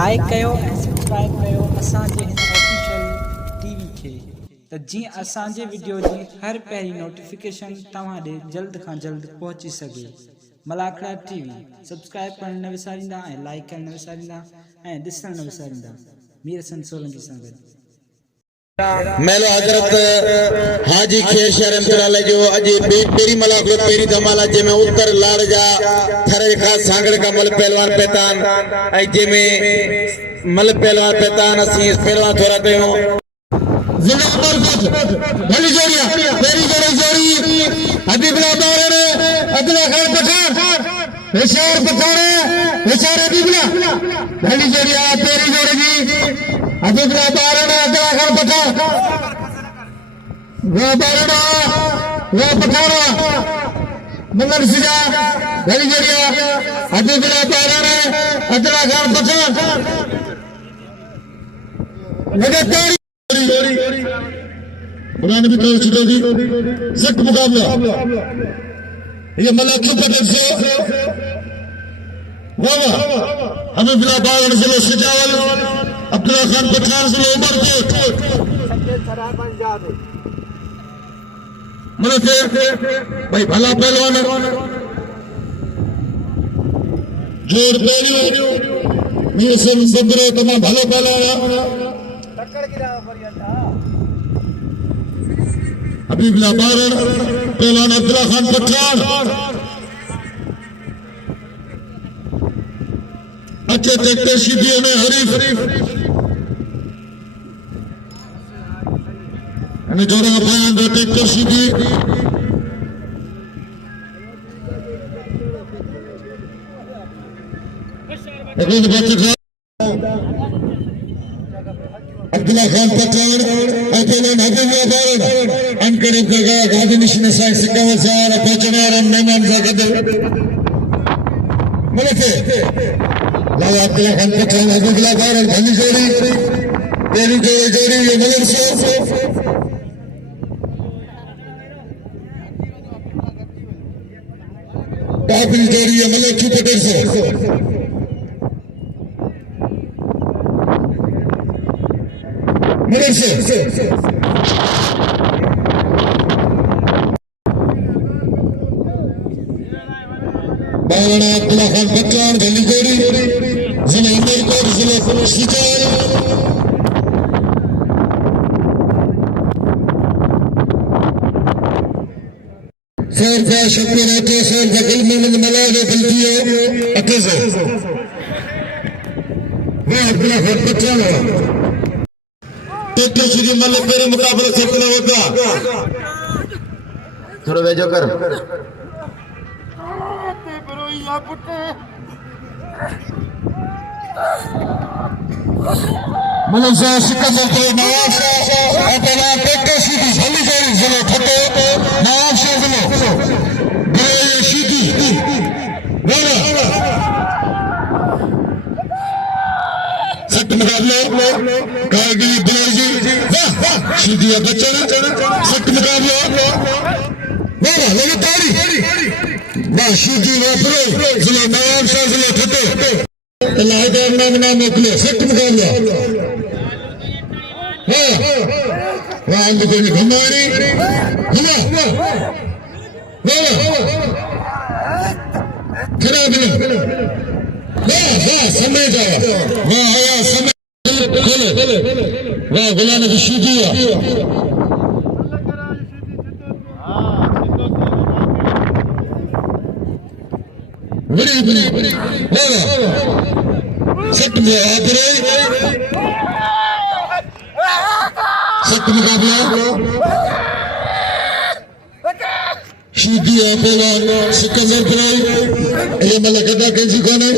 Like कयो ऐं subscribe कयो असांजे हिन ऑफिशियल टीवी खे त जीअं असांजे वीडियो जी हर पहिरीं नोटिफिकेशन तव्हां ॾे जल्द खां जल्द पहुची सघे। मलाखड़ा टीवी सब्सक्राइब करण न विसारींदा ऐं लाइक करण न विसारींदा ऐं ॾिसण न विसारींदा। मीर हसन सोलंकी सां गॾु मेलो हजरत हाजी खेर शहर रहमतुल्लाह जो अजे पेरी मलाखड़ो पेरी धमाला जे में उत्तर लाड़ जा थरे खास सांगड़ का मल पहलवान पैतान आई जे में मल पहलवान पैतान असि पहलवान थोड़ा कयो जिला मरकज भली जोड़िया पेरी जोड़ी हबीबुल्लाह बारे अब्दुल्ला खान पठान विशार पठान विशार हबीबुल्लाह भली जोड़िया पेरी जोड़ी हबीबुल्लाह बारे अब्दुल्ला खान पठान वो बारना वो पठाना मगर सिजा भली जोड़िया हबीबुल्लाह बारे अब्दुल्ला खान पठान लगातार पुराने भी तो छुट्टी दी सख्त मुकाबला ये मलाखी पटेल से वाह हबीबुल्लाह बावन से सजावल अब्दुल्ला खान पठान से उमर के मतलब भाई भला पहलवान जोर पेरी मीर से बबरे तमाम भलो पहलवान हबीबुल्लाह बावन पहलवान अब्दुल्ला खान पठान अच्छे ट्रैक्टर सीधी में हरीफ અને જોડા પાયા દો ટ્રેક્ટર સીધી એટલે બચ્ચા अब्दुल्ला खान पठान अकेले हबीबुल्लाह बावन अनकरीब का गादी निशान साइड से कवर सारा पहुंचने और मेहमान जाकर मलके लाला अब्दुल्ला खान पठान हबीबुल्लाह बावन भली जोड़ी तेरी जोड़ी ये मलक से टापरी जोड़ी ये मलक की पटेल से मलक से बावना अब्दुल्ला खान पठान भली जोड़ी जिले उमरकोट जिले सिजार सर का शक्ति रहते सर का दिल में मला के गलतियों अटे से वह अब्दुल्ला खान पठान ट्रैक्टर सीधी मल मेरे मुकाबले से कितना होगा थोड़ा वेजो कर मतलब से सिकंदर को नवाब से अपना ट्रैक्टर सीधी भली जोड़ी जिले ठटे नवाब से जिले ये सीधी बोलो सख्त मुकाबला कारगिल बिलाजी सीधी बच्चा सख्त मुकाबला बोलो लगातार वाह सीधी वापरो जिले नवाब से जिले ठटे लाइदार नाम मोकले सख्त मुकाबला वाह अंदर घुमानी घुमा खराब नहीं वाह समय जाओ वाह आया समय खोले वाह गुलाम की सीधी बड़ी सख्त मुकाबला सीधी पहलवान सिकंदर पराई ये मलकदा कैसी कौन है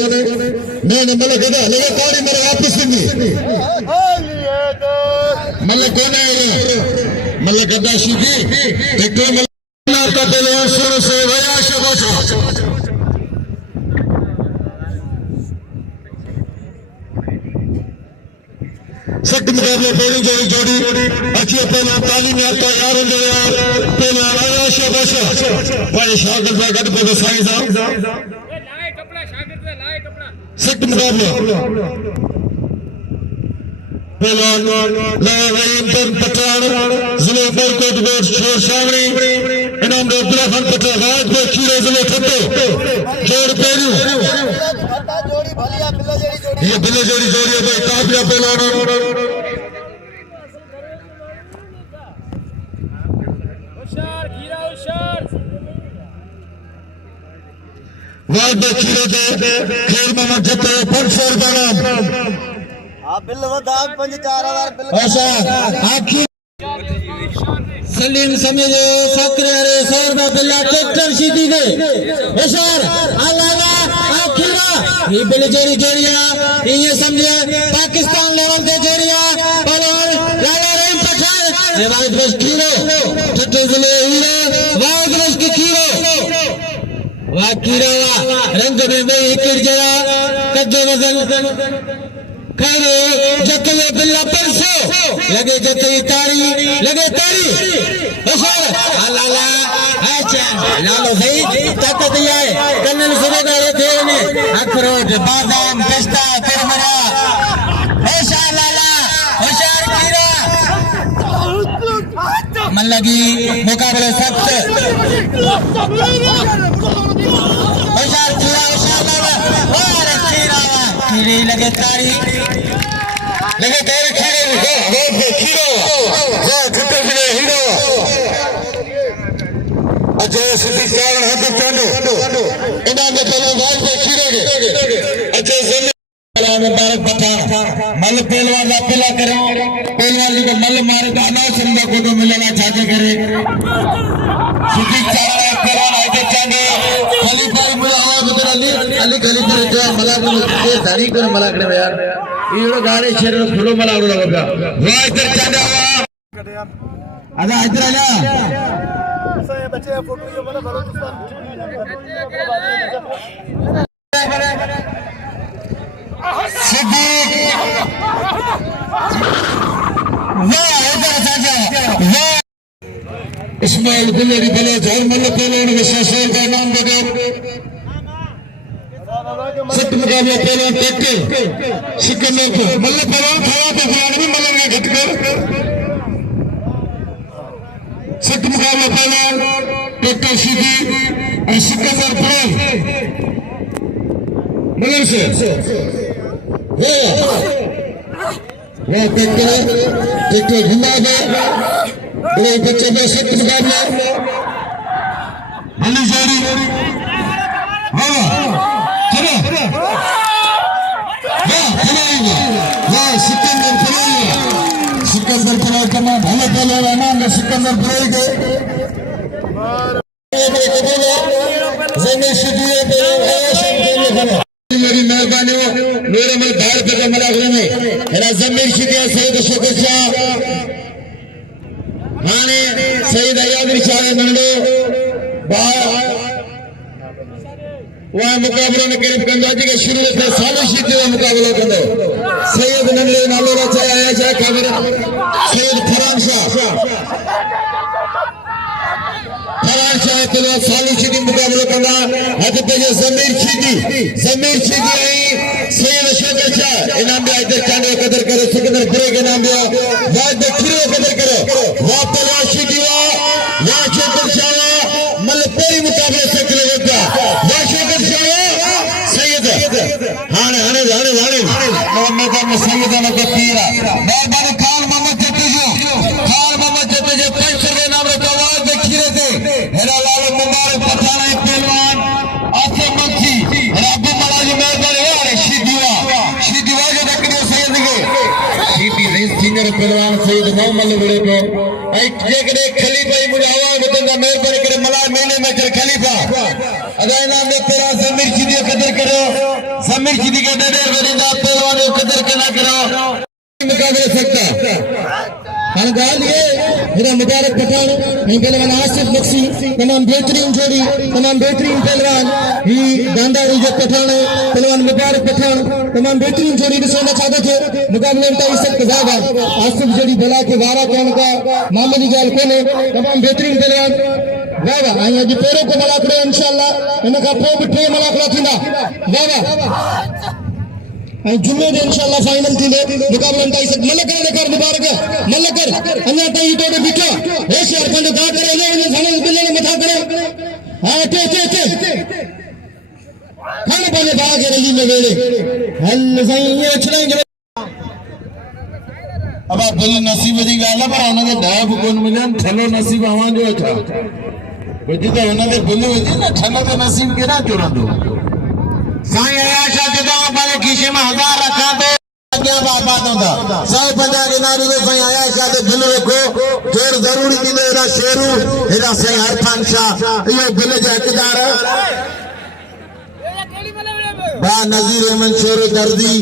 नहीं मलकदा लगातार मेरे वापस नहीं मलक कौन है मलकदा सीधी एक मलक का पहलवान शुरू से वया शबाश सख्त मुकाबले पेरी जोड़ी अच्छी पहला तालीम याफ्ता यारों जो पहला आया शाबाश बड़े शागिर्द का गद को साईं साहब सख्त मुकाबला पहलवान लाइन पठान जिले बरकोट बोर्ड शोर सामने इनाम अब्दुल्ला खान पठान राज पे खीरे जिले ठट्टो जोड़ पेरू ये बिल्ले जोड़ी जोड़ी है भाई काफिया पहलवान वाद खीरे दे खेल में जब 500 रुपया बिल वधाक 5-4,000 बिल ऐसा आखिर सलीम समझे सक्रिय सौरभा बिल्ला ट्रैक्टर सीधी दे सर अलावा आखिरा ये बिल जोड़ी जोड़िया ये समझे पाकिस्तान लेवल दे जोड़िया पहलवान लाला रहीम पठान वाइट बस खीरो छठे जिले हीरो वाइट बस की खीरो वाकीरा रंग में एक जरा कद्दो वजन खैरो जते बिल्ला परसो लगे जते तारी लगे तारी सर लाला अच्छा लालो भाई ताकत है कन्नल सुरेदार थे ने अखरोट बादाम पिस्ता तिरमरा ऐसा लाला होशियार खीरा मन लगी मुकाबले सख्त होशियार लाला और खीरा खीरे लगे तारी लगे तारी खीरे खीरो जो छुट्टे मिले हीरो अजय सिद्धि कारण हद चांडो इनाम में पहले वाल पे खीरे अजय जमीन मुबारक पठान मल पहलवान का पिला करो पहलवान को मल मारे तो अना संदा को तो मिलना चाहते करे सिद्धि कारण पहलवान आते चांडो खलीफा मुझे आवाज बता अली खलीफा जो मला को दाढ़ी कर मला करे यार ये गाड़ी शेर फुलो मला आवडो लगा वाह इधर चांडो आजा इधर आजा ये बच्चे फोटो जो बना बलोचिस्तान सिद्दीक वाह इधर चाचा वाह इस्माइल गुलेरी बलोच और मल्ल पहलवान के ससुर का नाम बगैर सत्य मुकाबला पहलवान टेक्के सिकंदर को मल्ल पहलवान खड़ा तो फलाने में मल्ल ने घटकर सत्य मुकाबला पहलवान टेक्के सीधी और सिकंदर प्रो मल्ल से वो टेक्के घुमा दे बड़े बच्चे में सत्य मुकाबला हली जारी चलो सिकंदर फराई करना भले पहले नाम सिकंदर फराई के मेरी मेहरबानी मेरे में भारत के मलाखले में मेरा जमीर शिदिया सईद शोकत शाह हाने सईद अयादरी शाह मंडो वहाँ मुकाबला में करीब गंगाजी के शुरू से सालों शीते हुआ मुकाबला करो सैयद नंदे नालो राजा आया जाए खबर सैयद फरान शाह तो सालों शीते मुकाबला करना हद पे जो जमीर शीदी आई सैयद शोकत शाह इनाम दिया इधर चांदे कदर करो सिकंदर बुरे के नाम दिया वाह दखिरो कदर करो वाह पलवा शीदी वाह शोकत शाह मल पेरी मुकाबले से किले होता वाह शोकत हाने हाने हाने हाने मोहम्मद ने सैयदना को पीरा मेहरबानी खान मोहम्मद जत्ते जो 500 के नाम रखा आवाज देखी रहे थे हेरा लाल मुबारक पठान पहलवान आसिम मक्खी अब्दुल मलाजी मेहरबानी यार शीदीवा जो देखने सैयद के शीदी रईस सिंगर पहलवान सैयद मोहम्मद बड़े को आई जेकरे खलीफा मुझे आवाज बतंदा मेहरबानी करे मला महीने में चल खलीफा अगर नाम ने तेरा जमीर शीदी कदर करो जमीर शीदी के डर वरिंदा पहलवान को कदर के ना करो मुकाबले सकता हन गाल ये मेरा मुबारक पठान ये पहलवान आसिफ मक्सी तमाम बेहतरीन जोड़ी तमाम बेहतरीन पहलवान ये गांधारी जो पठान पहलवान मुबारक पठान तमाम बेहतरीन जोड़ी दिखाना चाहते थे मुकाबले में इस वक्त ज्यादा आसिफ जोड़ी भला के वारा के उनका मामूली गाल कोने तमाम बेहतरीन पहलवान वाह आई अज पेरो को मलाकड़े इंशाल्लाह इनका पो भी टे मलाकड़ा थींदा वाह जुम्मे दे इंशाल्लाह फाइनल थी मुकाबला ताई से मलकर लेकर मुबारक मलकर अन्य ताई तो बिठा होशियार बंद दा करे ले सामने बिल्ले मथा करे हां ते खाने पाने दा के रली में वेले हल सही ये छलेंगे अब दिल नसीब जी गाल पर उन्हें ढाब कोन मिलन ठलो नसीब हवा जो था बुझी तो उन्हें बुल्लू जी ना ठलो तो नसीब केड़ा चोरंदो साईं आशा जदा बारे खीसे में 1000 रखा तो क्या बात होता 150 के नारी को साईं आशा दे बिल रखो जोर जरूरी दिले एरा शेरू एरा साईं हरफान शाह ये बिल जे हकदार बा नजीर अहमद शेरू दर्दी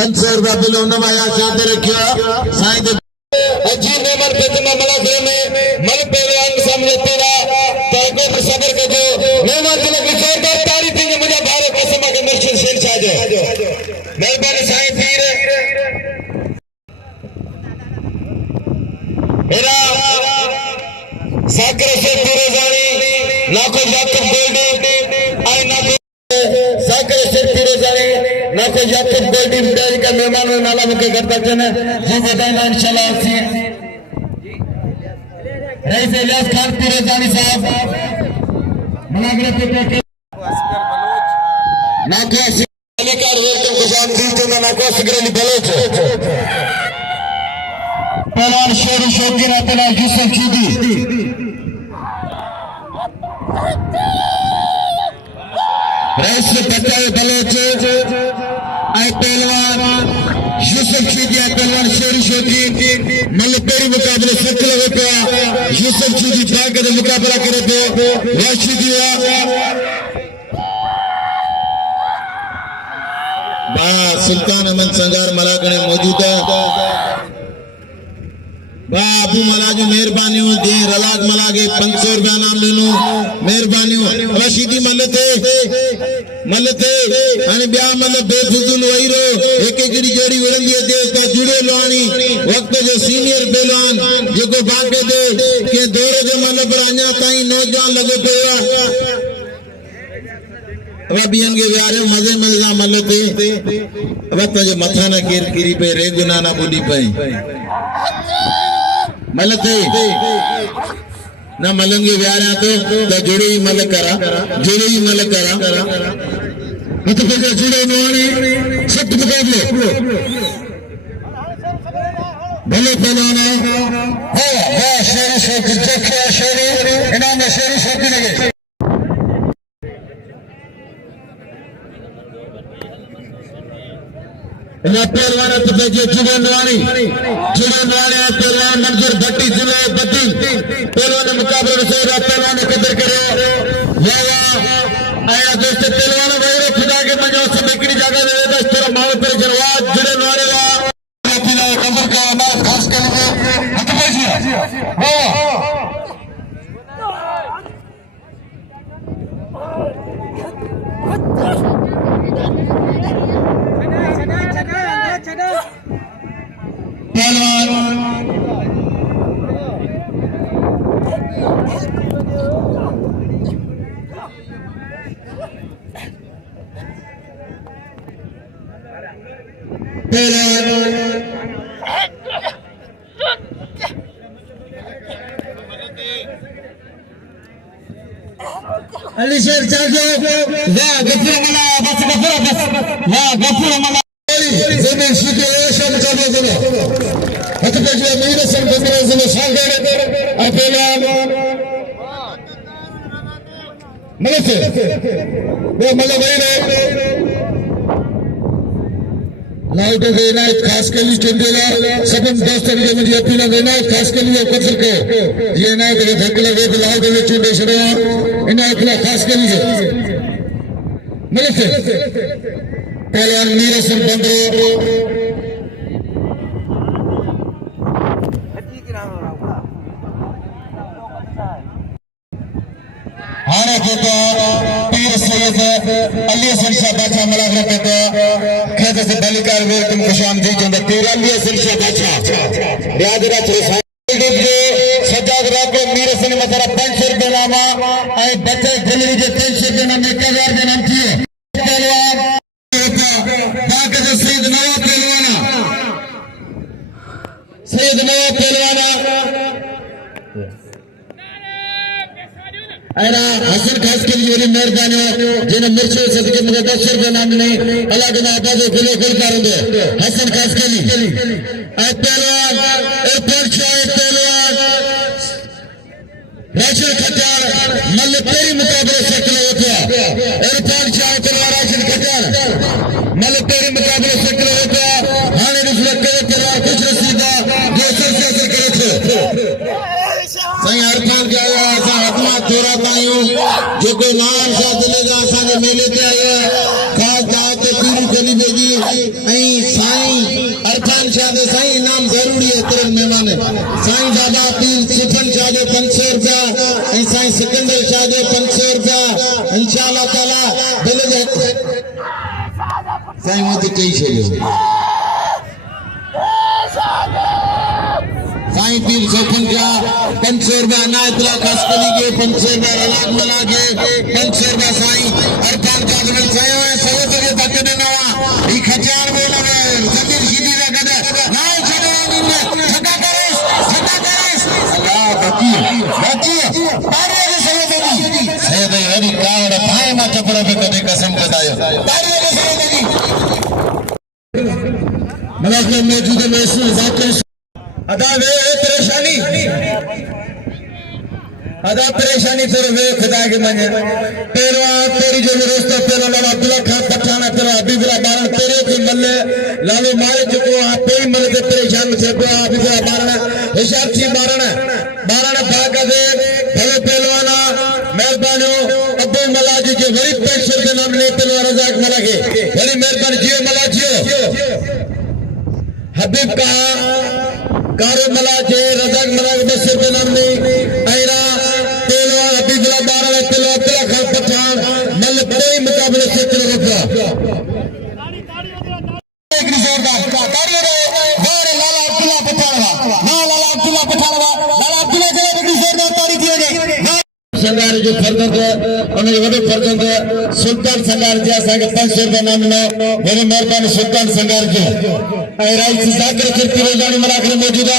500 रुपया बिल उन आया शाह दे रखियो साईं दे अजी नेमर बेतना मलाखरे में मल पहलवान सामने तेरा ताको सबर के जो नेमर के जोरदार तारीफ थी मुझे भारत कसम के मुर्शिद शेर शाह जो मेहरबानी साईं पीर मेरा साकर से पूरे जानी नाको याकूब गोल्डी आई नाको साकर से पूरे जानी नाको याकूब गोल्डी बिदाई का मेहमान और नाला मुके करता चने जी बताइना इंशाल्लाह सी रईस इलियास खान पूरे जानी साहब मनागरे पे नाको अलीकार वेलकम खुशाम दी तो नाको सिगरली बलोच पहलवान शेर शौकीन अपना यूसुफ चीदी रईस बचाए बलोच आई पहलवान यूसुफ चीदी पहलवान शेर शौकीन मलपेरी मुकाबले सकल होता यूसुफ चीदी भाग के मुकाबला करे तो राशिदी बा सुल्तान अहमद संगार मलाकणे मौजूद है बाबू मलाजू मेहरबानी दे रलाग मलागे 500 रुपया नाम ले लो मेहरबानी रशीदी मलते आणि ब्या मल बेफुजुल वहीरो एक एकड़ी जोड़ी वरंदी दे का जुड़े लोआनी वक्त जो सीनियर पहलवान जेको बाके दे के दौरे जे मल पर अञा ताई नौजवान लगे पिया अब बियन के व्यारे मजे मजा मलते अब तजे मथा ना केर किरी पे रेगुना ना बुडी पे मलते ना मलंगे व्यारा तो जुड़े ही मल करा मतलब के जुड़े नोनी सट मुकाबले भले पहलवान हो शेर शौकीन देखिए शेर इनाम में शेर शौकीन लगे ना पहलवान तो बेजे जुड़नवानी पहलवान मंजूर भट्टी जिले बद्दी पहलवान मुकाबले से पहलवान कदर करे वाह आया दोस्त पहलवान भाई खुदा के मजा से बिकड़ी जगह दे दस तेरा माल पर जरवाज जुड़नवाले वाह पीला कमर का आवाज खास करके हट बैठिए वाह अली शेर जागो वाह गफूर मला बस वाह गफूर मला जमीन सीधे शम जागो जलो हत पे जो मेरे संग बंदे जलो सागर अकेला मलसे वो मला भाई लाइट के इनायत खास के लिए चुंदेला सब दोस्तों के मुझे अपील है इनायत खास के लिए कर सके ये इनायत के धक्के लगे तो लाइट के चुंदे सरे इनायत खास के लिए मिलते पहलवान मीर सिंह बंदरो हाने को पीर सैयद अली हसन शाह बादशाह मलागरा पे खेत से बलिकार वे तुम खुशामदी जंद पीर अली हसन शाह बादशाह याद रख सजाद रात को मीर हसन मसरा 500 रुपए नामा ए बच्चे गुलरी जे 300 रुपए नाम 1000 के नाम थी पहलवान सैयद नवाब पहलवाना ऐना हसन खास के लिए मेहरबानी जिन्हें मिर्चों सदके मुझे 10 रुपए नाम नहीं अल्लाह के नाम पे गुलो गुल कर दे हसन खास के लिए पहलवान राशिद खट्टर मल्ल तेरी मुकाबले से किलो होता इरफान शाह तलवार राशिद खट्टर मल्ल तेरी मुकाबले से किलो होता हाने रिफ्लेक्ट करे तलवार कुछ रसीदा जो सर से असर करे थे सही इरफान क्या हुआ ऐसा आत्मा थोड़ा पायो जो कोई नाम सा दिलेगा असांजे मेले ते आयो खास दावत ते पूरी गली भेजी ऐं साईं इरफान शाह दे साईं इनाम जरूरी है तेरे मेहमान साईं दादा पीर सुफन शाह जो 500 रुपया ऐं साईं सिकंदर शाह जो 500 रुपया इंशाअल्लाह ताला दिल जे साईं वो कई छो साईं पीर सुफन शाह 500 रुपया नायतला खासकली के 500 रुपया रलाक मला के 500 रुपया साईं इरफान शाह मिल साईं है सब तो तक नवा ई खचार में लगे जमीर सीधी ना कदे ना छड़े छटा करे अल्लाह बकी तारी के सैयदी हरी कावड़ भाई मा चपड़ पे कदे कसम बतायो तारी के सैयदी मलाक में मौजूद है महसूस जाकर अदा वे परेशानी फिर वे खुदा के मने तेरा तेरी जो रोस्ता तेरा लाला अब्दुल्ला खान पठाना तेरा हबीबुल्लाह बारण तेरे के मल्ले लालो मारे चुको आ पे मल के परेशान से को हबीबुल्लाह बारण होशियार थी बारण भाग दे भले पहलवाना मेहरबानो अब्दुल मला जी के वरी पेशर के नाम ले तलवार रजाक मला के वरी मेहरबान जियो मला जियो हबीब का कारो मला जे रजाक मला के 10 रुपए नाम नहीं आयरा तेलवा हबीबुल्लाह बारण तेलवा अब्दुल्ला खान पठान मल कोई मुकाबले से चल रुपया एक जोरदार ताड़ी रे बार लाला अब्दुल्ला पठान लाला अब्दुल्ला के एक जोरदार ताड़ी दिए गए संगार जो फर्जंद उन्हें वडो फर्जंद सुल्तान संगार जी असा के 500 रुपया नाम नो मेरे मेहरबानी सुल्तान संगार जी राइस जाकर फिर रोजानी मलाकर मौजूदा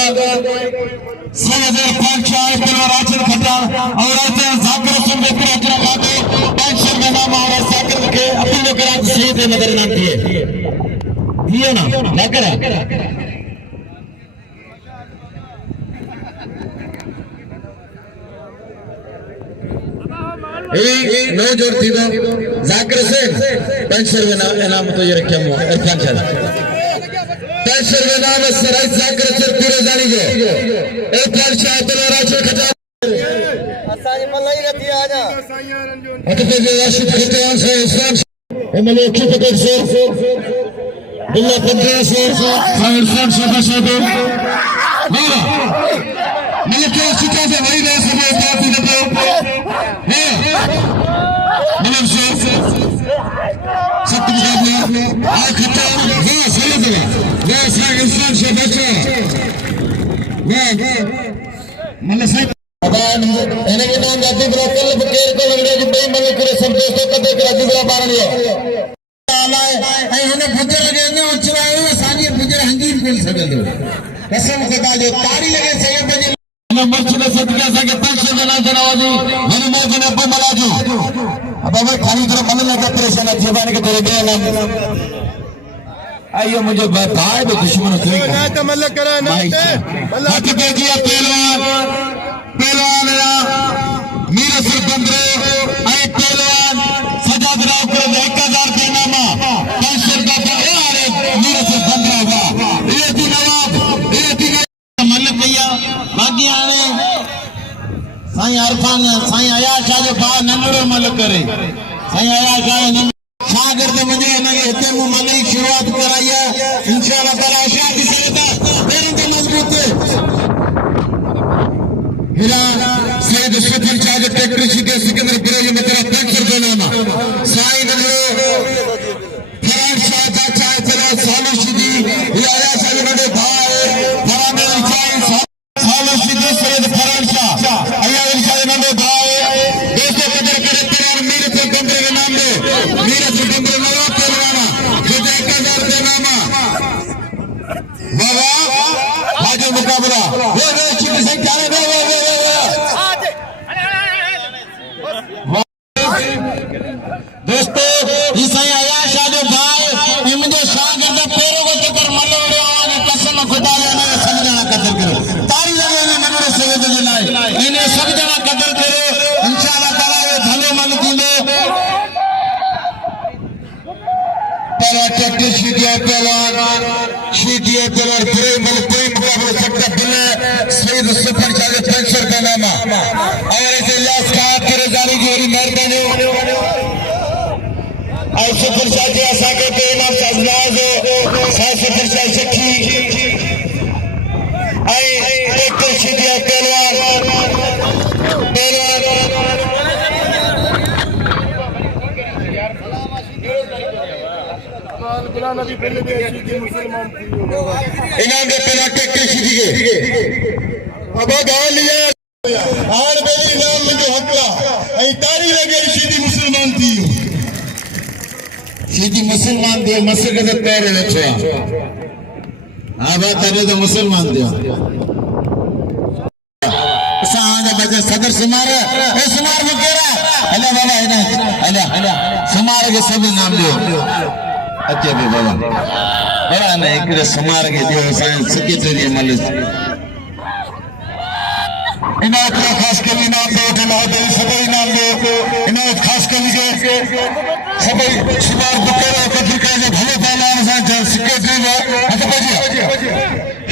सैयद इरफान शाह तलवार राशिद खट्टर और ऐसे जाकर सुन के पूरा पूरा बातें 500 रुपया नाम और जाकर के अपने कराच सैयद नगर नाम दिए ना जाकर नौ जोड़ थी तो जाकर से 500 रुपया इनाम तो ये रखे हुआ इरफान शाह 500 रुपया नाम सराय जाकर से पूरे जानी जो इरफान शाह तलवार राशिद खट्टर असांजी मलाई रखी आजा अतः राशिद खट्टर से इस्लाम एमएलए की पकड़ से बिल्ला 15 से इरफान शाह साहब हां मतलब क्या शिक्षा से वही रहे सब पार्टी ने मतलब से सत्य मुकाबला आ खट्टर वो सही है वो साइड इरफान शाह बच्चा मतलब सही अबान एने के नाम जाति ब्रोकल बकेर को लंगड़े जो बेई मन करे सब दोस्तों का देख राजी बड़ा बारण लियो आला है इन्हें भुजर के ने उचवाए सानी भुजर हंगीर बोल सके दो कसम खुदा जो तारी लगे सैयद बजे मर्ची ने सदका सके 500 जना जनावाजी मेरी मां ने अब्बू मलाजू अब मैं खाली तरह मन लगा परेशान है जीवान के तेरे बे नाम आइयो मुझे भाई भी दुश्मन से ना तमल्ल करा ना हक पे दिया पहलवान मीर सिर बंदरे आई पहलवान सजाद राव को 1000 रुपया नामा 500 रुपया अरे मीर सिर बंदरा हुआ ये थी नवाब ये थी मन भैया बाकी आने साईं इरफान साईं आया शाह जो बा नंढड़ो मल करे साईं आया शाह शागिर्द मुझे इनके हिते मु मल की शुरुआत कराई है इंशाअल्लाह ताला शाह की सहायता तेरे के मजबूत हिरा सैयद सुफन शाह जो ट्रैक्टर सीधे सिकंदर बिरोली में तेरा 500 रुपया नामा साईं नंढड़ो फरान शाह चाचा तेरा सालो सीधी ये आया शाह नंढड़ो भाई फरान शाह सालो सीधी सैयद फरान शाह आया शाह नंढड़ो भाई दोस्तों कदर करे तेरा मीर से बंदरे के नाम दे मीर से बंदरे नवा पहलवाना जो 1000 रुपया नामा पहलवान चट्टी शीतिया पहलवान पूरे मुकाबले सकता बिल्ला सईद सुपर चार्ज 500 रुपए नामा और इसे इलियास खान की रजानी जी और मेहरबानी और सुपर चार्ज ऐसा के इनाम साजनाज सुपर चार्ज सखी आई चट्टी शीतिया पहलवान इनाम दे पहला ट्रैक्टर शीती के अब गाँव लिया और मेरी इनाम में जो हकला ऐ तारी लगे सीधी मुसलमान थी सीधी मुसलमान दे मस्जिद के पैर रखा बात करे तो मुसलमान दे बच्चे सदर सुमार वो कह रहा अल्लाह बाबा है ना अल्लाह सुमार के सब नाम दियो अच्छा भी बाबा बड़ा ना एक सुमार के दियो साइंस सेक्रेटरी मलिक इनायत खास कर इनाम दो सभी इनाम दो इनायत खास कर लीजिए सभी सुमार बुकेरा पत्रिका जो भले पहलवान सां सेक्रेटरी है अच्छा बजिया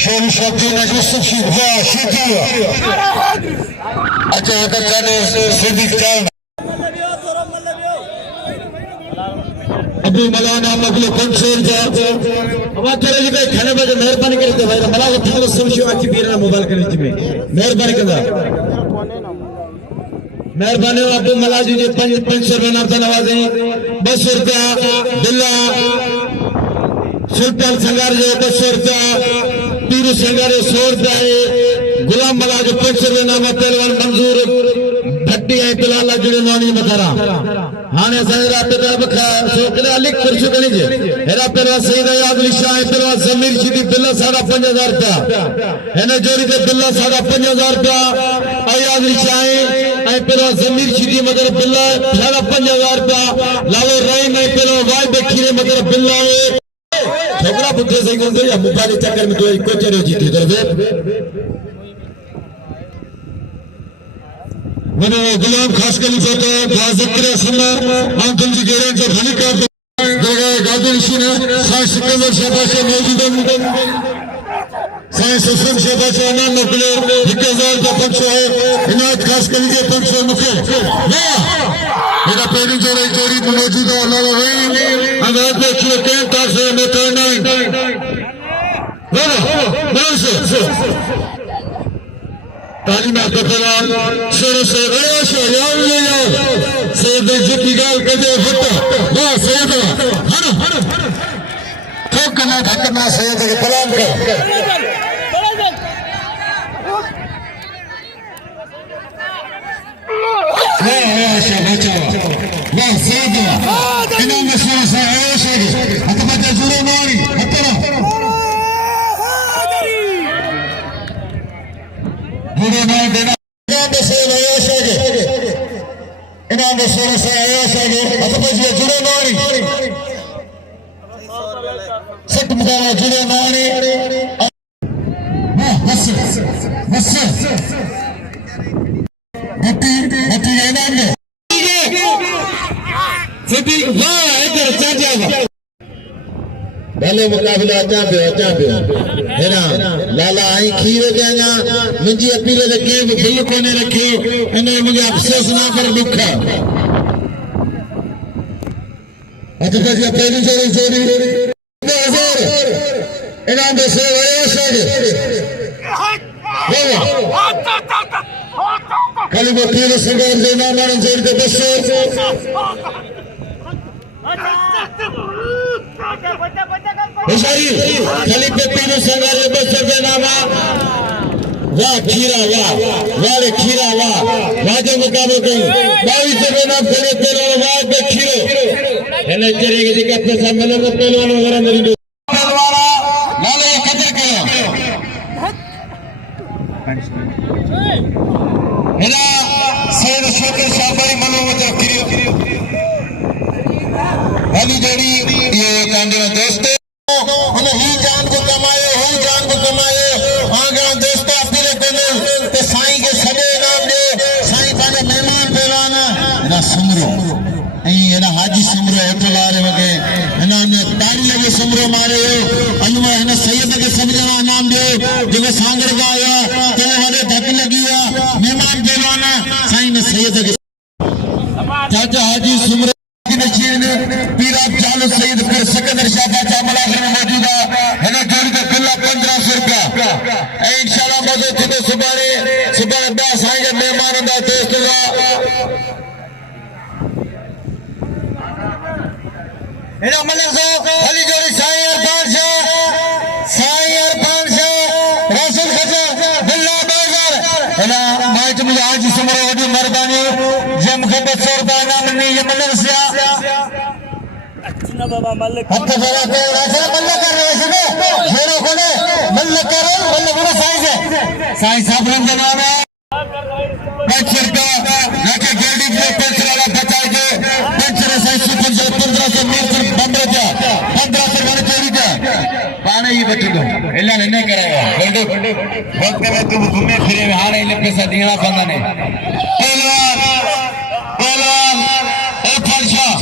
शेर शब्दीन यूसुफ शी वाह शीती अच्छा तो चले सीधी चाल अभी मलाना मगले 500 रुपया अब तेरे जी के खाने बजे मेहरबानी करते भाई मला को ठीक समझो आखी बीरा मोबाइल करे में मेहरबानी करदा मेहरबानी अब्दुल मला जी 500 रुपया नाम नवाजे 200 रुपया बिल्ला सुल्तान संगार जो 200 रुपया पीरू संगार 100 रुपया गुलाम मला जो 500 रुपया नाम पहलवान मंजूर भट्टी है पिलाला जुड़े नौनी मथरा हाने सैरा पे सोकले अली कुर्सी कनी जे हेरा पेरवा सईद अली शाह पेरवा जमीर शीदी बिल्ला 5000 रुपया हेने जोड़ी के बिल्ला 5000 रुपया अली शाह ए पेरवा जमीर शीदी मगर बिल्ला 5000 रुपया लालो रही में पेरवा वाई बेखीरे मगर बिल्ला छोकरा बुद्धे से गुंदे या मोबाइल चक्कर में तो को चरे जीती दे मने गुलाम खास कर फोटो जिक्र सुना हम तुम जी गेरन से खाली कर जगह गादिर शिने साई सिकंदर शाबाश मौजूद साई सुसम शाबाश ना नकले 1000 का 500 है इनायत खास कर लीजिए 500 मुखे वाह मेरा पेड़ी जोड़ी मौजूद है अल्लाह वही अगर पे किलो के तार से मेटर नहीं वाह तालीम कफरान शेर से गणेश यार सैयद जिकी गाल कदे फटा वाह सैयद हर ठोकना ठकना सैयद के कलाम कर वाह शाबाश वाह सैयद इनाम मशहूर से आयोश है अतबा जुड़े नौरी हतरा जुड़े नौरी देना इनाम से आयोश है इनाम मशहूर से आयोश है अतबा जुड़े नौरी सट मुकाबला जुड़े नौरी वाह बस मट्टी इनाम दे सिद्दीक वाह इधर चाचा भले मुकाबला अचा पियो हेरा लाला आई खीर के अञा मुंहिंजी अपील ते कंहिं बि दिलि कोन्हे रखियो इन मुंहिंजा अफ़सोस न पर दुख अच जी पहिरीं जोड़ी इनाम दे से खाली वो पीर सिंगार जे नाम जोड़ी ते 200 खाली पीर सिंगार जे 200 रुपया नामा वाह खीरा वाह खीरा वाह जो मुकाबलो कयूं 22 रुपया नाम करे पेरो वाह पे खीरो हिन जरे के जेका पैसा मिलंदा पहलवान वगैरह मिलंदो पहलवान नाले कदर कयो हेरा सैयद शोकर शाहबाई मनो वजह किरियो वाली जोड़ी ये कांडे दोस्त हुन ही जान को कमाए आगे दोस्त अपने कोने ते साईं के सदे नाम दे साईं पाने मेहमान पहलवान ना सुमरो ऐ ना हाजी हाजी समरो होटल आ रहे वगे इनाम तारी लगे समरो मारे अनु है ना सैयद के समझना नाम दे जो सांगड़ का आया तो वाले धक लगी मेहमान देवाना साईं ने सैयद के चाचा हाजी समरो की नशीन पीरा चालू सैयद फिर सिकंदर शाह बादशाह मलाखर में मौजूद है ना जोड़ी का कुल्ला 1500 रुपया इंशाल्लाह मौजूद थे सुबह 10 साईं जब मेहमान दा दोस्तों इना मलक सो अली जोड़ी साईं अरफान शाह रसूल खजा बिल्ला बाजार इना माइट मुझे आज समरो वडी मेहरबानी जम के 200 रुपया नाम नहीं ये मलक से अच्छा बाबा मलक हत्ता जरा के राजा मलक कर रहे हैं घेरो कोने मलक करो मलक बड़ा साईं साहब रंग नाम है 5 रुपया नाके गेडी पे पेंचर वाला बचा के पेंचर साईं 1500 मीटर बंद हो गया 1500 वाले चोरी का पानी ही बच दो एला नहीं करेगा गोल्डे वक्त में तुम घूमे फिरे हारे ले पैसा देना बंदा ने पहलवान अरफान शाह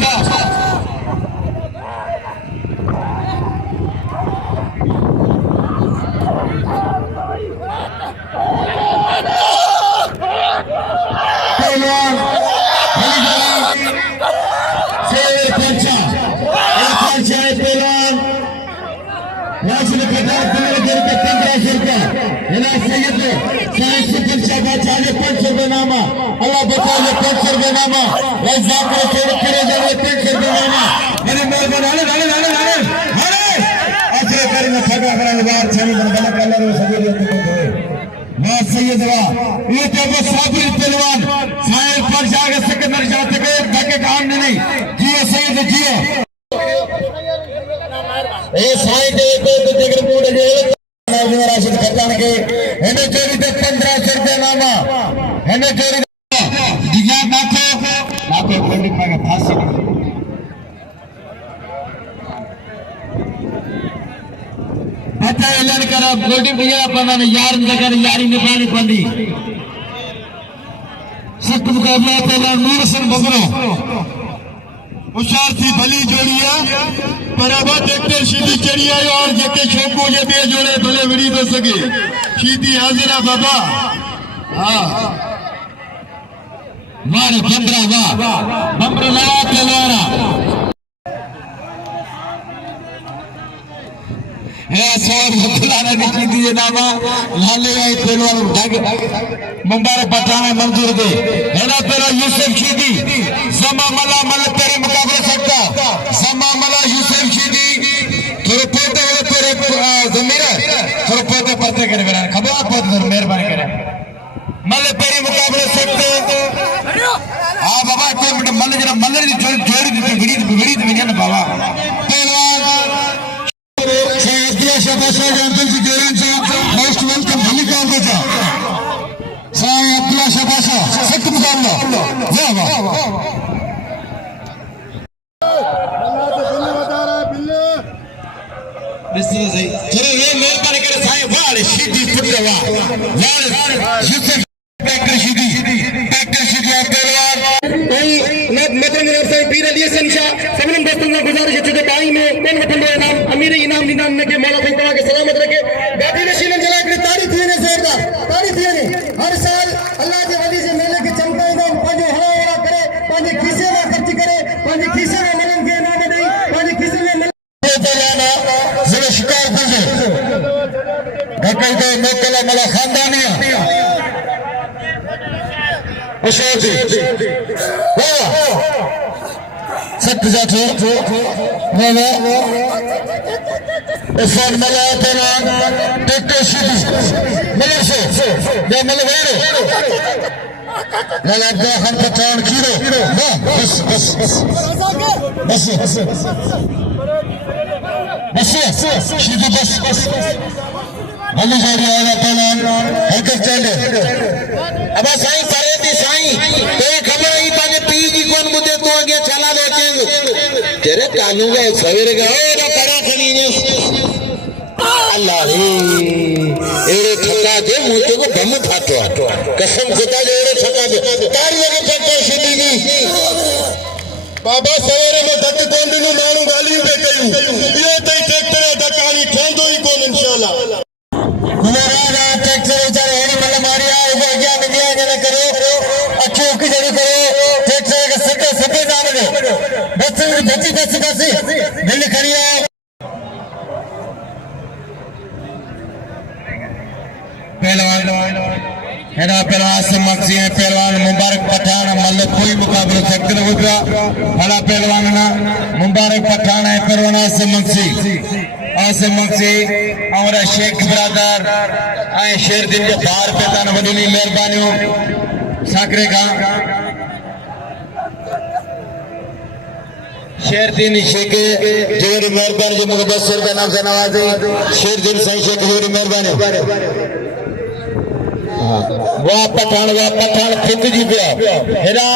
नामा अल्लाह बचा ले 500 रुपये नामा रज़ाक को छोड़ फिरे जावे 500 रुपये नामा मेरे मेहरबान नाले अजरे करीना ठगा बना बार छनी बन बना कलर वो सभी को मां सैयद वा ये तो बस साबिर पहलवान साहिब पर जाके सिकंदर जाते के धके काम नहीं जियो सैयद जियो ए साईं दे को दिगर मूड जे राशिद खजान के हेने चोरी पे 1500 रुपये नामा हेने चोरी दिया नाको पंडित का फांसी बता ऐलान करा गोल्डी भैया अपना ने यार जगह यारी निभानी पड़ी सख्त मुकाबला पहला नूर सिंह बगरो होशियार थी भली जोड़िया बराबर ट्रैक्टर सीधी चढ़ी आयो और जके छोको ये बे जोड़े भले विड़ी तो सके सीधी हाजिरा बाबा हां मारे 15 वाह बम्बरे लगा तेलारा है सवाब खुलाना निकी दिए नामा लाले गए तेलवार ढाग मुंबारे पठाने मंजूर दे हेला तेरा यूसुफ शीदी समा मला मल तेरे मुकाबले सकता समा मला यूसुफ शीदी थोड़े पोते हो तेरे जमीरा थोड़े पोते पते करे बेरा खबर पोते मेहरबानी करे मल तेरे मुकाबले सकते हां बाबा कोई मल जरा मल जोड़ी बिगड़ी ना बाबा तेलवार शाबाश अंकल जी देवन से मोस्ट वेलकम भली काम देता साईं अब्दुल्ला शाबाश सख्त मुकाबला वाह वाह बिस्ती सही चलो ये मेहरबानी करे साईं वाले सीधी पुत्र वाह यूसुफ ट्रैक्टर सीधी पहलवान मदन से पीर अली सनशा सबने दोस्तों को गुजारिश है कि टाइम में कौन वतन इनाम अमीर इनाम निदान ने के मौला खुदा के सलामत रखे गादी नशीन जला के तारीफ है जोरदार तारीफ है हर साल अल्लाह के वली से मेले के चमका दो पांच हरा करे पांच खीसे में खर्च करे पांच खीसे में मलन के नाम दे पांच खीसे में मलाना जरा शिकार कर धक्का दे मोकला मला खानदानिया अशोक जी वाह सख्त जातो वाह इरफान मला तेरा ट्रैक्टर सीधी मलर से या मल वेरो मला का हम पठान कीरो वाह बस सीधी बस भली जोड़ी आया पहलवान हरकत चले अब साईं करे थी साईं कोई खबर ही पाने पी की कौन मुझे तो आगे चला देते तेरे कानू गए सवेरे गए ना पड़ा खनी ने अल्लाह रे एड़े ठका दे मुझे को दम फाटो कसम खुदा दे एड़े ठका दे तारी लगे पट्टा सीधी नी बाबा सवेरे में धक कोन ॾिनो माण्हू ॻाल्हियूं पिया कयूं इहो तई ट्रैक्टर धक हाणे ठहंदो ई कोन इंशाअल्लाह ट्रैक्टर वीचारे हेड़ी मल मारी आहे अॻियां निकिया न करो अखियूं उखी जहिड़ी करो ट्रैक्टर खे सटे सटे जान दे बस बची बस बस दिल खड़ी आहे पहलवान हेड़ा पहलवान आसिम मक्सी है पहलवान मुबारक पठान मल कोई मुकाबला ट्रैक्टर हो गया बड़ा पहलवान ना मुबारक पठान है पहलवान आसिम मक्सी और शेख ब्रदर आए शेर दिन के बाहर पेतान वडी मेहरबानी साकरे का शेर दिन शेख जोरी मेहरबानी जो मुझे 10 रुपए नाम से नवाजे शेर दिन सही शेख जोरी मेहरबानी वाह पठान खित जी पिया हेरा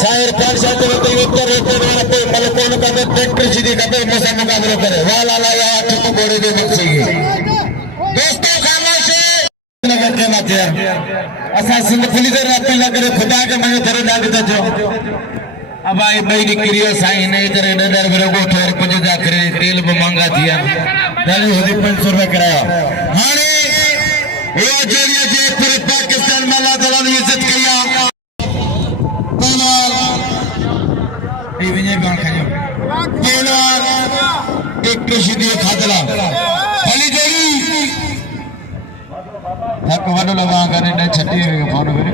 सायर पान साथे तो उत्तर वाला पे मल कोन का ट्रैक्टर सीधी कबे मसा मुकाबला करे वाह लाला या ठक घोड़े दे मक्सी दोस्तों खामोश नगर के मत यार असा सिंध पुलिस अपील करे खुदा के मने करे डाक दजो अब आई भाई निकरियो साईं नहीं करे डर बरोगो ठोर पंज जा करे तेल भी महंगा थिया दाली होदी 500 रुपए कराया हाने वो जोरिया जे पूरे पाकिस्तान में अल्लाह ताला ने इज्जत किया पहलवान ए विजय गान खायो पहलवान एक प्रसिद्ध खादला भली जोड़ी हक वडो लगा करे ने छटी फोन करे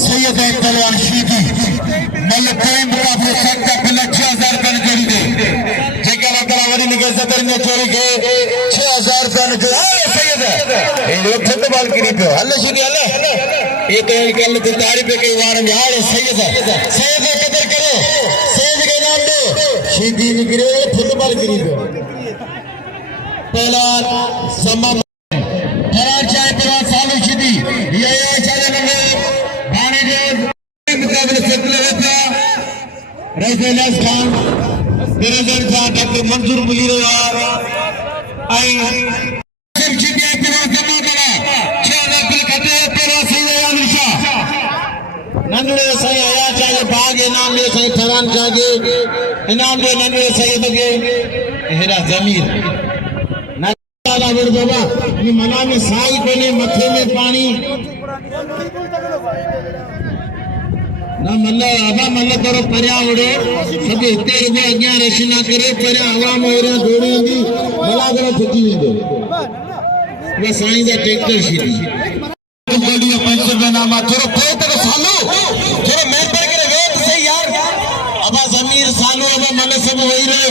सैयद पहलवान शीदी मल कोई मुकाबला सकता पहले 6000 रुपए जोड़ी दे जेकर अगर वरी निके सदर ने जोड़ी के 6000 रुपए जोड़ी सैयद ए लोग फुटबॉल करी पे हल्ले शीदी हल्ले एक कल तो तारीफ पे के वार में हाल सैयद कदर करो सैयद के नाम दो शीदी निकरे फुटबॉल करी पे पहलवान समा फरार चाहे पहलवान सालू शीदी ये चाहे ने मुकाबले फैसले होता रज़ीलास खान बिरजर खान डॉक्टर मंजूर मुलीर आई सिर्फ जीते पहलवान समा बड़ा 6000 बिल खटे पहलवान सही आया निशा नंदड़े सही आया चाहे भाग इनाम ले सही फरान चाहे इनाम दे नंदड़े सही बगे हेरा जमीर ना बड़ बाबा ये मना में साई कोने मथे में पानी ना मल्ला आबा मल्ला करो परिया उड़े सब इतने रुपए अग्या रशीना करे परिया हवा में ओरे दौड़ी दी मला करे फुटी वेंदो वे साईं दा ट्रैक्टर सीधी गोलियां 500 रुपए नामा थोरो कोई तो सालो थोरो मेहरबानी करे वे तो सही यार अबा जमीर सालो अबा मन सब वही रहे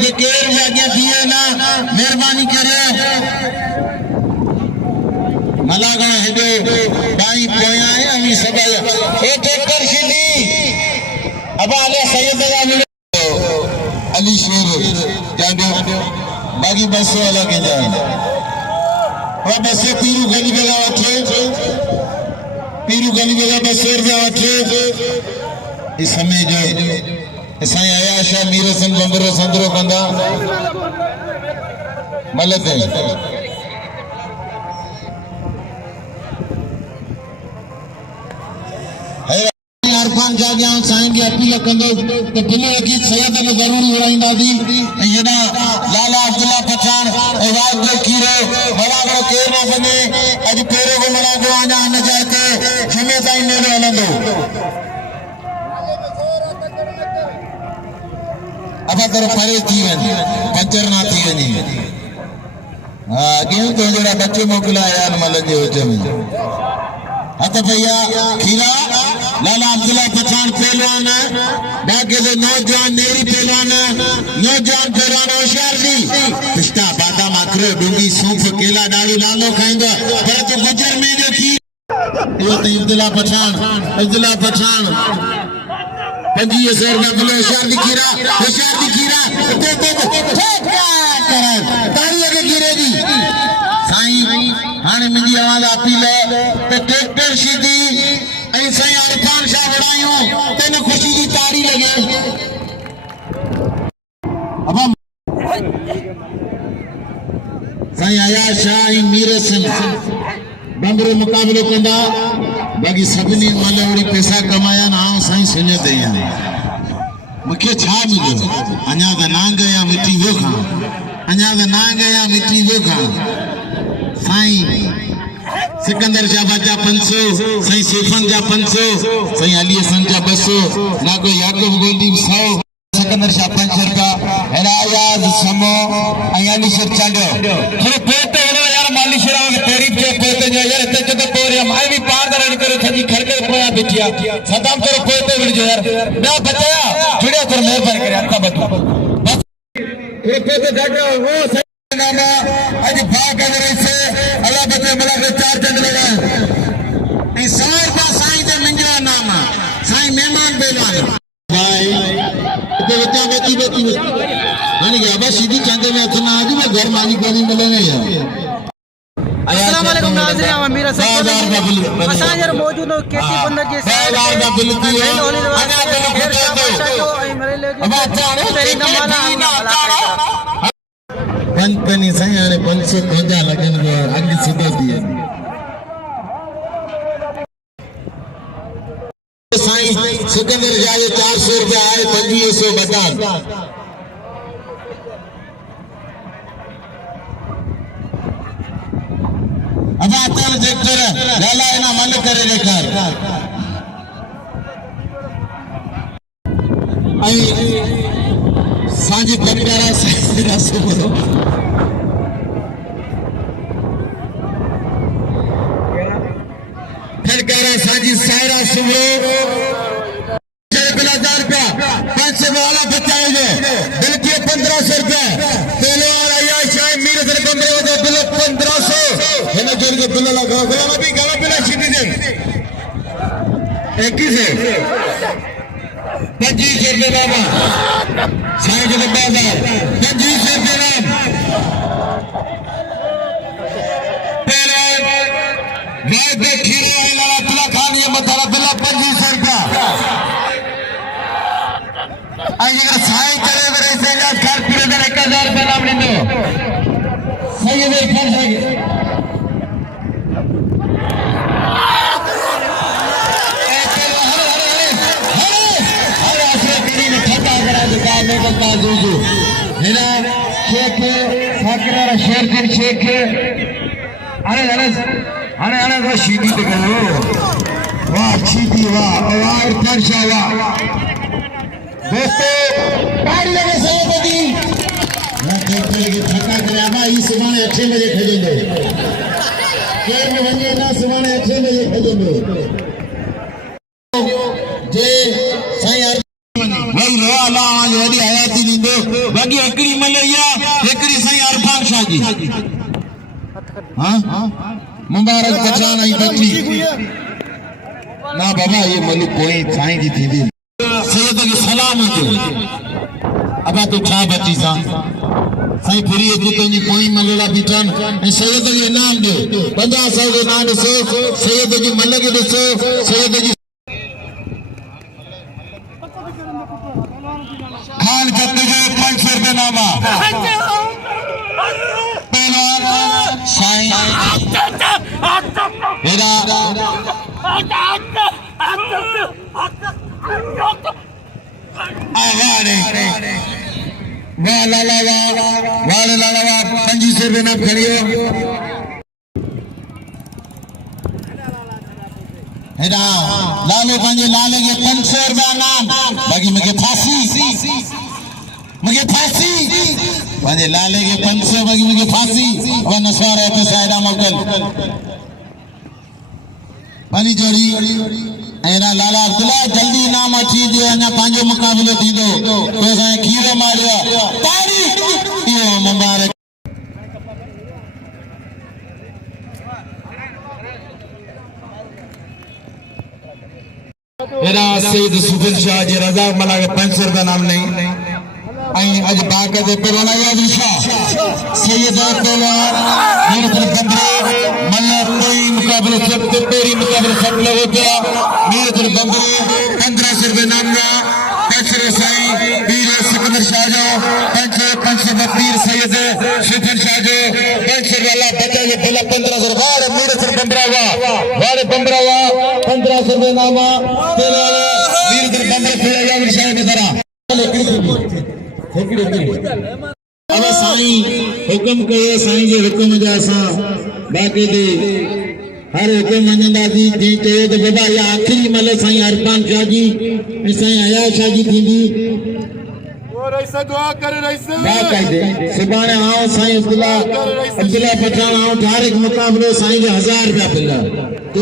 जे केर में अग्या दिए ना मेहरबानी करे मलागण हेडे बाई पोया है अमी सब ए ट्रैक्टर सीधी अबा अले सैयद अली शेर जाडो बागी बस वाला के जा वो बस पीरू गली बेगा वठे बस रुपया वठे इस समय जो साईं आया शाह मीर हसन बंबरो संदरो कंदा मलते इरफान जागिया साईं की अपील कंदो तो दिल्ली की सैयद में जरूरी उड़ाईंदा दी येना लाला अब्दुल्ला पठान आवाज दे कीरे बराबर केर ना बने अज पेरो को मना को आना न जाते हमें ताई ने हलंदो अब तर परे थी वनी पंचर ना थी वनी हां क्यों तो जरा बच्चे मोकला यार मलन जे होचे में हत भैया खीरा लाला अब्दुल्ला पठान पहलवान बाकी जो नौजवान नेरी पहलवान होशियार जी पिस्ता बादाम अखरो डूंगी सूफ केला डालू लालो खाएंगा पर तो गुजर में जो थी ये तो अब्दुल्ला पठान 25,000 रुपया बोले होशियार दी खीरा दे तारी लगे खीरे दी साईं हाने मुझी आवाज अपील ते ट्रैक्टर सीधी ऐसे इरफान शाह बढ़ायूं तेन खुशी की तारी लगे अब साईं आया शाह मीर हसन बंबरो मुकाबलो कंदा बाक़ी सभिनी मल वरी पैसा कमाया ना साईं सुञत ई आहे मूंखे छा मिलियो अञा त नांग या मिटी वियो खां अञा त नांग या मिटी वियो खां साईं सिकंदर शाह जा 500 साईं सेफन जा 500 साईं अली हसन जा 200 ना कोई याकूब गोल्डी 100 सिकंदर शाह 500 रुपया इलायाज समो ऐं अली शर चांडो थोरो पोते हेड़ो यार माली शेरा के पेरी के पोते जो यार ते तो पोरिया माई भी पार करण करे थी खड़के पोया बिटिया सदाम करो पोते विड़ जो यार ना बचाया जुड़े कर मेहरबानी करे अत्ता बतू बस थोरो पोते जाके वो नामा आज भाग करे से अल्लाह बचे मला के 4 चंद लगा ई सार का साईं जे मिंजो नामा साईं मेहमान बेलवान भाई तो बच्चा बेटी हाने के अब सीधी चंद में अचना आज मैं घर मालिक को नहीं मिलेंगे यार अस्सलाम वालेकुम नाज़रीन अमीर साहब असांजर मौजूद हो केटी बंदर जे पंचपनी साईं हाणे 500 खोजा लगन को अॻु सिधो थी साईं सिकंदर जा 400 रुपया आहे 2500 बता अब अतल जेकर लाला इना मन करे रेखार आई सांजी फटकारा साईं सुबो फटकारा सांजी सायरा सुबो 1000 रुपया 500 वाला बचाए जो बिल के 1500 रुपया तलवार आया शायद मेरे से 1500 बिल 1500 है ना जोड़ के बिल लगा गया भी गला बिल सीधी दे 21 है 25 रुपये बाबा साईं के बाजार 25 रुपये नाम पहले मैं देखी वाला तुला खान ये मतारा बिल 25 रुपया आज अगर साईं करे मेरे से जात खार पूरे दिन 1000 रुपया नाम लिंदो सही है खान सही हेना शेख साकरा शेरदिन शेख अरे वो सीधी तो करो वाह सीधी वाह इरफान शाह वाह दोस्तों ताड़ी लगे सभापति ना देखते लगे थका करे आमा ई सुबाने 8 बजे खजंदो केर में वने ना सुबाने 8 बजे खजंदो जे साईं वही रो अल्लाह आज वडी हयाती लींदो बाकी एकड़ी मलैया एकड़ी साईं इरफान शाह जी हां मुबारक बचान आई बच्ची ना बाबा ये मलिक कोई साईं जी थी सैयद के सलाम हो अब तो छा बच्ची सा साईं फिरी एक तो जी कोई मलेला बीठन सैयद के नाम दे 50 के नाम दे सैयद जी मलक दे सैयद जी खान करते गए 500 रुपये नामा पहलवान साईं हेरा वाह लाला वाह 25 रुपये नाम खड़ियो हेरा लालो पंजे लाले के 500 रुपया नाम बाकी मुझे फांसी पंजे लाले के 500 बाकी मुझे फांसी और नशवार है पैसा मोकल पानी जोड़ी एना लाला अब्दुल्ला जल्दी नाम अची दियो अना पांजो मुकाबलो थींदो तो साईं खीरो मारियो तारीख यो मुबारक मेरा सैयद सुफिल शाह जी रजा मला के 500 रुपया नाम नहीं आई आज बाग दे पहलवान याद शाह सैयद पहलवान मेरे तरफ बंदरे मल्ला कोई मुकाबले सब तेरी मुकाबले सब लोग हो गया मेरे तरफ बंदरे 1500 रुपये नाम ना 500 साईं वीर सिकंदर शाह जो 500 वीर सैयद सुफिल शाह जो 500 वाला बचा ये पहला 1500 वाले मेरे तरफ बंदरा वाले बंदरा अब साईं हुकुम कयो साईं जे हुकुम जा असां बाक़ी दे हर हुकुम मञंदासीं जी चयो त बाबा इहा आख़िरी महिल साईं अरमान शाह जी ऐं साईं अयाज शाह जी थींदी बाक़ाइदे सुभाणे आऊं साईं अब्दुल्ला पठान आऊं तारिक मुक़ाबिलो साईं जो 1000 रुपया पिला तो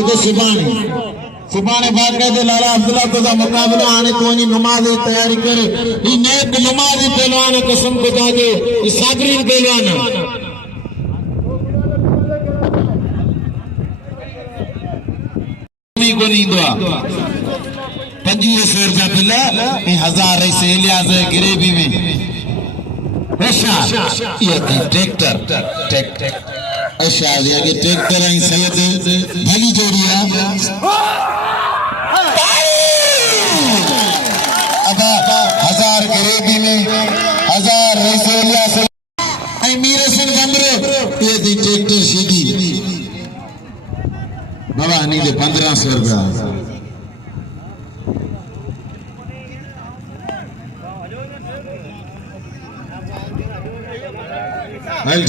सुभाणे बाक़ाइदे लाला अब्दुल्ला तो मुक़ाबिलो हाणे तूं वञी नमाज़ जी तयारी कर ही नेक नमाज़ी पहलवान कसम खुदा जो साबरीन पहलवान कोन ईंदो आहे 2500 रुपया पिला ऐं 1000 रईस इलियास गिरेबी में अच्छा इहा ट्रैक्टर अच्छा ये ट्रैक्टर ऐं सैयद भली जोड़ी आहे अब 1000 गिरेबी में 1000 रईस इलियास ऐं मीर हसन बंबरो ये थी ट्रैक्टर सीधी बाबा नहीं दे 1500 रुपया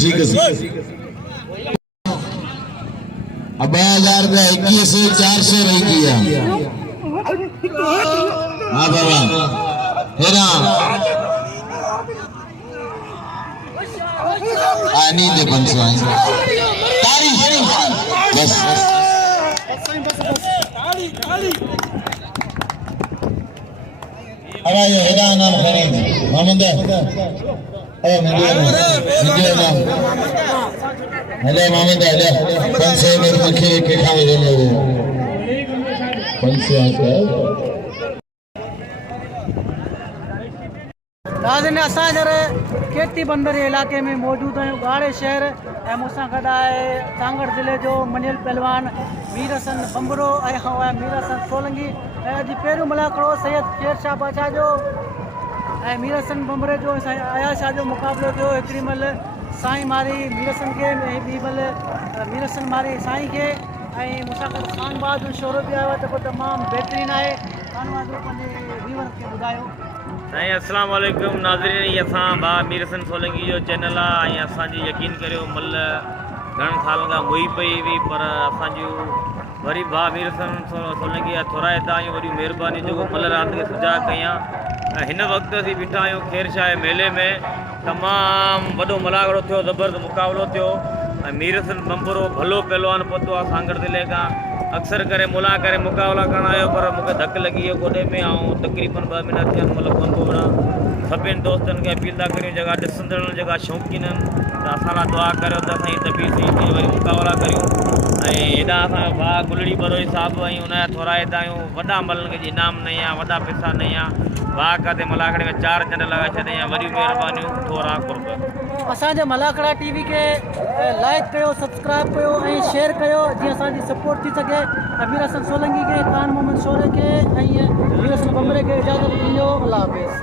ठीक है अब 2000 रुपया 2100 रही किया हाँ बाबा हेरा नहीं दे 500 तारी बस अब आयो हेरा नाम खरीद मोहम्मद हेलो मोहम्मद हेलो 500 में मखे के खावे देने 500 आकर नाज़रीन असां जरे केटी बंदर इलाके में मौजूद आहियूं गाड़े शहर ऐं मूंसां गॾु आहे सांगड़ ज़िले जो मञियल पहलवान मीर हसन बंबरो ऐं मीर हसन सोलंगी ऐं अॼु पहिरियों मुलाक़ो सैयद शेर शाह बादशाह जो ऐं मीर हसन बंबरे जो साईं अयाज शाह जो मुक़ाबिलो थियो हिकिड़ी महिल साईं मारी मीर हसन खे ऐं ॿी महिल मीर हसन मारी साईं खे ऐं मूंसां गॾु ख़ान बहादुर शोरो बि आयो आहे जेको तमामु बहितरीनु आहे ख़ान बहादुर पंहिंजे व्यूअर खे ॿुधायो साईं अस्सलाम वालेकुम नाज़रीन ये असां भाउ मीर हसन सोलंकी जो चैनल आहे ऐं असांजी यकीन करियो मल घणनि सालनि खां मुई पई हुई पर असांजूं वरी भाउ मीर हसन सोलंकी थोरा हितां आहियूं वॾियूं महिरबानी जेको मल राति खे सुॼा कयां हिन वक़्तु असीं बीठा आहियूं खेर शाह मेले में तमामु वॾो मुलाक़ो थियो ज़बरदस्त मुक़ाबिलो थियो ऐं मीर हसन बंबरो भलो पहलवान पहुतो आहे सांगड़ ज़िले खां अक्सर करे मुला करे मुक़ाबिला करण आयो पर मूंखे धकु लॻी वियो गोॾे में ऐं तक़रीबन 2 महीना थिया मतिलबु कोन पियो वञा सभिनि दोस्तनि खे अपील था करियूं जेका ॾिसंदड़ जेका शौक़ीन आहिनि त असां लाइ दुआ करियो त असांजी तबीअत थी वरी मुक़ाबिला करियूं ऐं हेॾा असांजो भाउ गुलड़ी बरोई साहिबु आहियूं हुनजा थोरा हितां आहियूं वॾा मलनि खे इनाम न या वॾा पैसा न या बाक़ाते मलाकड़े में 4 चंड लॻाए छॾे या वॾियूं महिरबानियूं थोरा कुर्ब असांजे मलाकड़ा टीवी के लाइक कयो सब्सक्राइब कयो ऐं शेयर कयो जीअं असांजी सपोर्ट थी सघे मीर हसन सोलंकी के खान मोहम्मद शोरे के ऐं मीर हसन बंबरे के इजाज़त ॾिजो अल्लाह हाफ़िज़।